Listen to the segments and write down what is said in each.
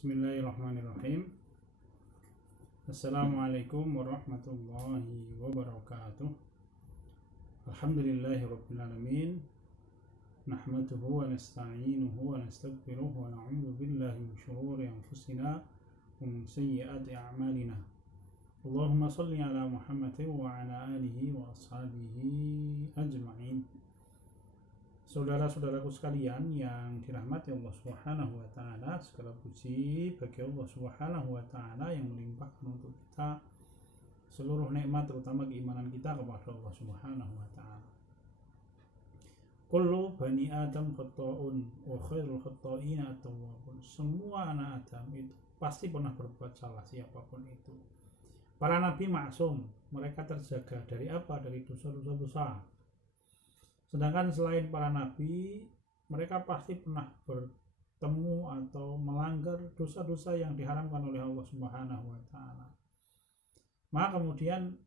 Bismillahirrahmanirrahim. Assalamualaikum warahmatullahi wabarakatuh. Alhamdulillahi rabbil alamin. Nahmaduhu wa nasta'inuhu wa nastaghfiruh wa na'udzu billahi min shururi anfusina wa min sayyiati a'malina. Allahumma shalli ala Muhammadin wa ala alihi wa ashabihi ajma'in. Saudara-saudaraku sekalian yang dirahmati Allah Subhanahu wa taala, segala puji bagi Allah Subhanahu wa taala yang melimpahkan untuk kita seluruh nikmat, terutama keimanan kita kepada Allah Subhanahu wa taala. Kullu bani Adam khata'un wa khairul khata'ina at-tawwabun. Semua anak Adam itu pasti pernah berbuat salah, siapapun itu. Para nabi maksum, mereka terjaga dari apa? Dari dosa-dosa besar. Sedangkan selain para nabi, mereka pasti pernah bertemu atau melanggar dosa-dosa yang diharamkan oleh Allah Subhanahu wa taala. Maka kemudian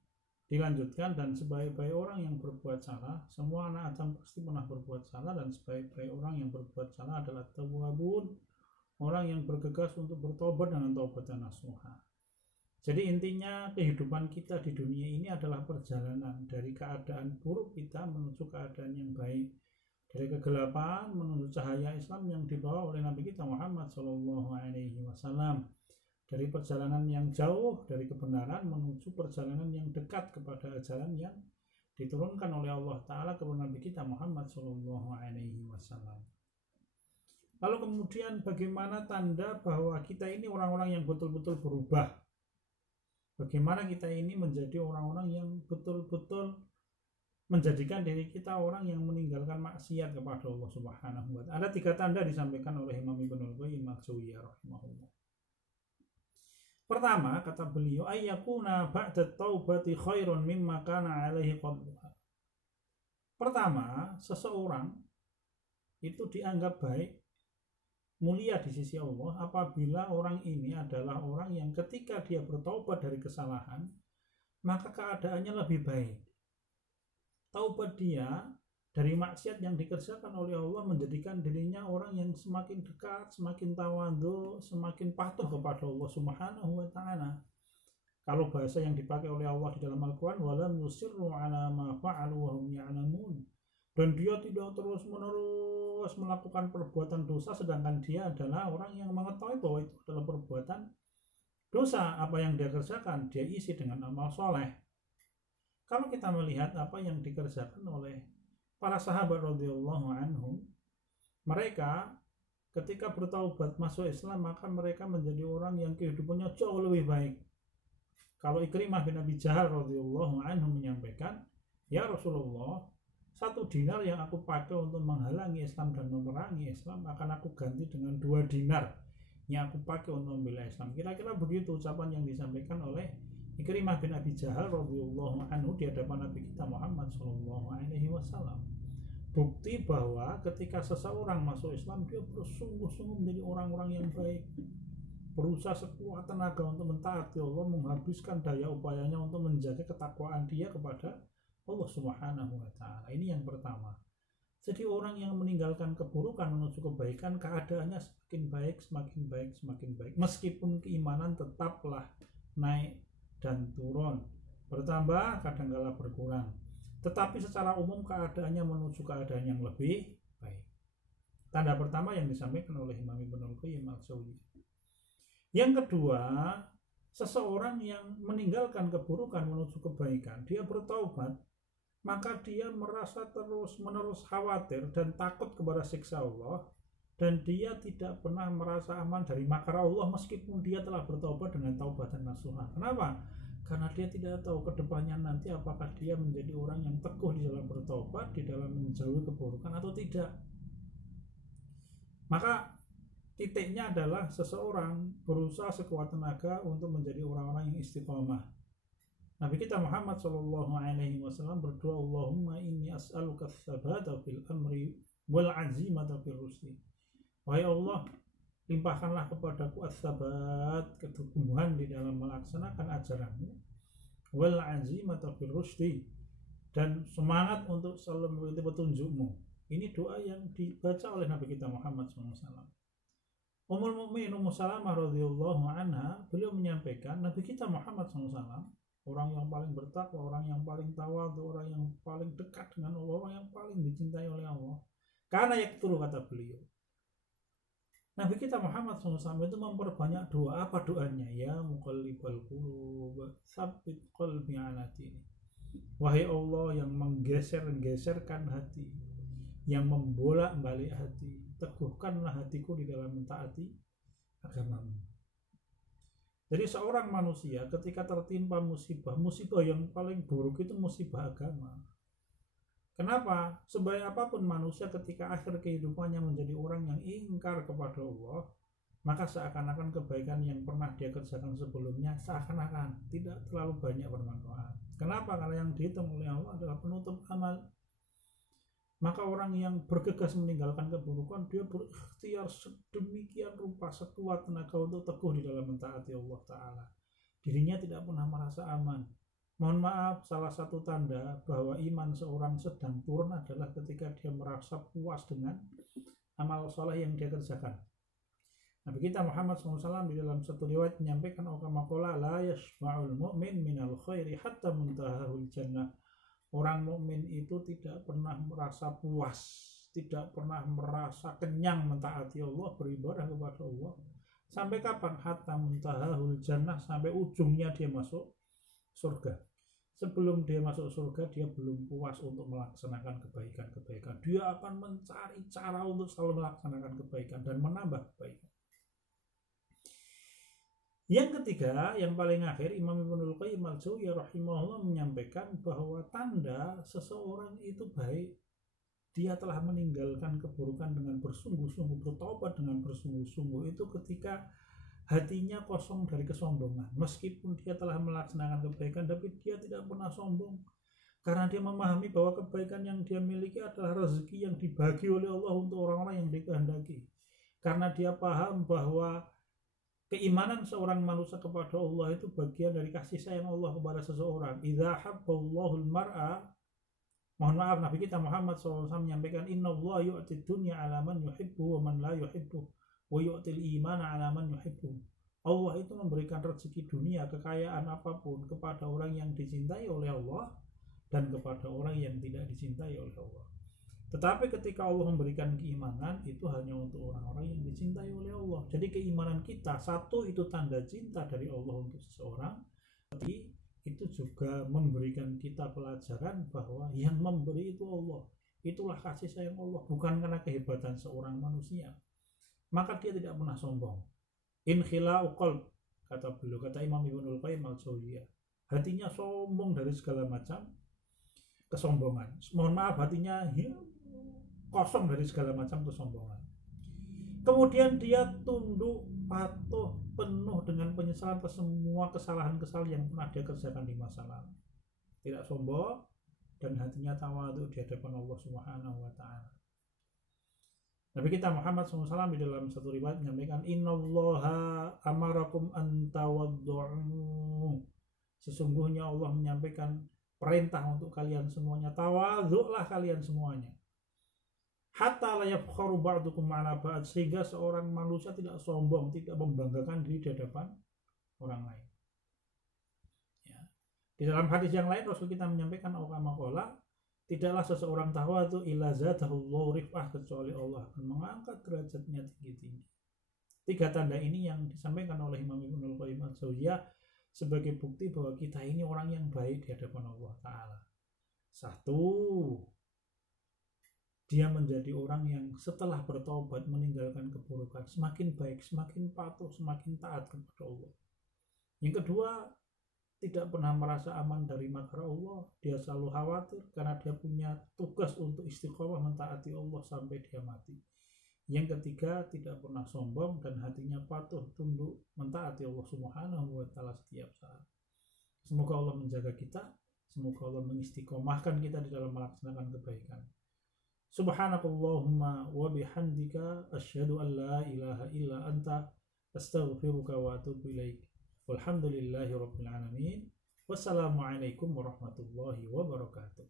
dilanjutkan, dan sebaik-baik orang yang berbuat salah, semua anak Adam pasti pernah berbuat salah, dan sebaik-baik orang yang berbuat salah adalah tawwabun, orang yang bergegas untuk bertobat dengan taubat dan nasuha. Jadi intinya kehidupan kita di dunia ini adalah perjalanan dari keadaan buruk kita menuju keadaan yang baik, dari kegelapan menuju cahaya Islam yang dibawa oleh Nabi kita Muhammad SAW, dari perjalanan yang jauh dari kebenaran menuju perjalanan yang dekat kepada jalan yang diturunkan oleh Allah Ta'ala kepada Nabi kita Muhammad SAW. Lalu kemudian bagaimana tanda bahwa kita ini orang-orang yang betul-betul berubah? Bagaimana kita ini menjadi orang-orang yang betul-betul menjadikan diri kita orang yang meninggalkan maksiat kepada Allah Subhanahu wa taala. Ada 3 tanda disampaikan oleh Imam Ibnul Qayyim al-Jauziyah rahimahullah. Pertama, kata beliau, ayyakuna ba'da taubati khairun mimma kana alaihi qablaha. Pertama, seseorang itu dianggap baik, mulia di sisi Allah apabila orang ini adalah orang yang ketika dia bertaubat dari kesalahan, maka keadaannya lebih baik. Taubat dia dari maksiat yang dikerjakan oleh Allah menjadikan dirinya orang yang semakin dekat, semakin tawadhu, semakin patuh kepada Allah Subhanahu wa taala. Kalau bahasa yang dipakai oleh Allah di dalam Al-Qur'an, walam yusirru ala ma fa'alu wa hum ya'lamun. Dan dia tidak terus-menerus melakukan perbuatan dosa sedangkan dia adalah orang yang mengetahui bahwa itu adalah perbuatan dosa. Apa yang dia kerjakan dia isi dengan amal soleh. Kalau kita melihat apa yang dikerjakan oleh para sahabat radhiyallahu anhum, mereka ketika bertaubat masuk Islam maka mereka menjadi orang yang kehidupannya jauh lebih baik. Kalau Ikrimah bin Abi Jahal radhiyallahu anhu menyampaikan, ya Rasulullah, 1 dinar yang aku pakai untuk menghalangi Islam dan memerangi Islam akan aku ganti dengan 2 dinar yang aku pakai untuk membela Islam. Kira-kira begitu ucapan yang disampaikan oleh Ikrimah bin Abi Jahal radhiyallahu anhu di hadapan Nabi kita Muhammad SAW. Bukti bahwa ketika seseorang masuk Islam, dia bersungguh-sungguh menjadi orang-orang yang baik, berusaha sekuat tenaga untuk mentaati Allah, menghabiskan daya upayanya untuk menjaga ketakwaan dia kepada Allah Subhanahu wa taala. Ini yang pertama. Jadi orang yang meninggalkan keburukan menuju kebaikan, keadaannya semakin baik, semakin baik, semakin baik. Meskipun keimanan tetaplah naik dan turun, bertambah kadangkala berkurang. Tetapi secara umum keadaannya menuju keadaan yang lebih baik. Tanda pertama yang disampaikan oleh Imam Ibnul Qayyim al-Jauziyah. Yang kedua, seseorang yang meninggalkan keburukan menuju kebaikan, dia bertaubat, maka dia merasa terus-menerus khawatir dan takut kepada siksa Allah, dan dia tidak pernah merasa aman dari makar Allah meskipun dia telah bertaubat dengan taubat dan nasuha. Kenapa? Karena dia tidak tahu kedepannya nanti apakah dia menjadi orang yang teguh di dalam bertaubat, di dalam menjauhi keburukan atau tidak. Maka titiknya adalah seseorang berusaha sekuat tenaga untuk menjadi orang-orang yang istiqomah. Nabi kita Muhammad SAW berdoa, Allahumma inni as'aluka tsabata fil amri wal azimata fil rusdi. Wahai Allah, limpahkanlah kepadaku as-sabat, keteguhan di dalam melaksanakan ajaranmu, wal azimata fil rusdi, dan semangat untuk selalu mengikuti petunjukmu. Ini doa yang dibaca oleh Nabi kita Muhammad SAW. Ummul Mukminin Ummu Salamah radhiyallahu anha, beliau menyampaikan Nabi kita Muhammad SAW orang yang paling bertakwa, orang yang paling tawadhu, orang yang paling dekat dengan Allah, orang yang paling dicintai oleh Allah. Karena yakturu, kata beliau, Nabi kita Muhammad SAW itu memperbanyak doa. Apa doanya? Ya muqallibal qulub, tsabbit qalbi ala dinik. Wahai Allah yang menggeser-geserkan hati, yang membolak-balik hati, teguhkanlah hatiku di dalam mentaati agamamu. Jadi seorang manusia ketika tertimpa musibah yang paling buruk itu musibah agama. Kenapa? Sebaik apapun manusia ketika akhir kehidupannya menjadi orang yang ingkar kepada Allah, maka seakan-akan kebaikan yang pernah dia kerjakan sebelumnya seakan-akan tidak terlalu banyak bermanfaat. Kenapa? Karena yang dihitung oleh Allah adalah penutup amal. Maka orang yang bergegas meninggalkan keburukan, dia berikhtiar sedemikian rupa, sekuat tenaga untuk teguh di dalam mentaati Allah Ta'ala. Dirinya tidak pernah merasa aman. Mohon maaf, salah satu tanda bahwa iman seorang sedang turun adalah ketika dia merasa puas dengan amal soleh yang dia kerjakan. Nabi kita Muhammad SAW di dalam satu riwayat menyampaikan, "Qala la yashba'ul mu'min minal khairi hatta muntahahul jannah." Orang mukmin itu tidak pernah merasa puas, tidak pernah merasa kenyang mentaati Allah, beribadah kepada Allah. Sampai kapan? Hatta muntahahul jannah, sampai ujungnya dia masuk surga. Sebelum dia masuk surga, dia belum puas untuk melaksanakan kebaikan-kebaikan. Dia akan mencari cara untuk selalu melaksanakan kebaikan dan menambah kebaikan. Yang ketiga, yang paling akhir, Imam Ibnul Qayyim al-Jauziyah rahimahullah menyampaikan bahwa tanda seseorang itu baik, dia telah meninggalkan keburukan dengan bersungguh-sungguh, bertobat dengan bersungguh-sungguh, itu ketika hatinya kosong dari kesombongan. Meskipun dia telah melaksanakan kebaikan, tapi dia tidak pernah sombong. Karena dia memahami bahwa kebaikan yang dia miliki adalah rezeki yang dibagi oleh Allah untuk orang-orang yang dikehendaki. Karena dia paham bahwa keimanan seorang manusia kepada Allah itu bagian dari kasih sayang Allah kepada seseorang. Idza habballahul mar'a, mohon maaf, Nabi kita Muhammad SAW menyampaikan, Inna Allah yu'ti dunya ala man yuhibbu wa man la yuhibbu wa yu'til imana ala man yuhibbu. Allah itu memberikan rezeki dunia, kekayaan apapun kepada orang yang dicintai oleh Allah dan kepada orang yang tidak dicintai oleh Allah. Tetapi ketika Allah memberikan keimanan, itu hanya untuk orang-orang yang dicintai oleh Allah. Jadi keimanan kita, satu itu tanda cinta dari Allah untuk seseorang, tapi itu juga memberikan kita pelajaran bahwa yang memberi itu Allah. Itulah kasih sayang Allah, bukan karena kehebatan seorang manusia. Maka dia tidak pernah sombong. Inkhila'u qalb, kata beliau, kata Imam Ibnul Qayyim al-Jauziyah. Hatinya sombong dari segala macam kesombongan. Mohon maaf, hatinya kosong dari segala macam kesombongan. Kemudian dia tunduk, patuh, penuh dengan penyesalan ke semua kesalahan-kesalahan yang pernah dia kerjakan di masa lalu. Tidak sombong dan hatinya tawadhu di hadapan Allah Subhanahu wa Ta'ala. Nabi kita Muhammad SAW di dalam satu riwayat menyampaikan, Innallaha amarakum an tawaddu'u. Sesungguhnya Allah menyampaikan perintah untuk kalian semuanya, tawadhu'lah kalian semuanya. Hatta la yafkharu ba'dukum 'ala ba'd, sehingga seorang manusia tidak sombong, tidak membanggakan diri di hadapan orang lain. Ya. Di dalam hadis yang lain Rasul kita menyampaikan, qala, tidaklah seseorang tawadhu illa zadahullahu rif'ah, kecuali Allah akan mengangkat derajatnya tinggi-tinggi. Tiga tanda ini yang disampaikan oleh Imam Ibnul Qayyim al-Jauziyah sebagai bukti bahwa kita ini orang yang baik di hadapan Allah Ta'ala. Satu, dia menjadi orang yang setelah bertobat meninggalkan keburukan semakin baik, semakin patuh, semakin taat kepada Allah. Yang kedua, tidak pernah merasa aman dari makar Allah. Dia selalu khawatir karena dia punya tugas untuk istiqomah mentaati Allah sampai dia mati. Yang ketiga, tidak pernah sombong dan hatinya patuh, tunduk, mentaati Allah Subhanahu wa Ta'ala setiap saat. Semoga Allah menjaga kita, semoga Allah mengistiqomahkan kita di dalam melaksanakan kebaikan. Subhanakallahumma wa bihamdika asyhadu an la ilaha illa anta astaghfiruka wa atubu ilaik. Walhamdulillahi rabbil alamin. Wassalamualaikum warahmatullahi wabarakatuh.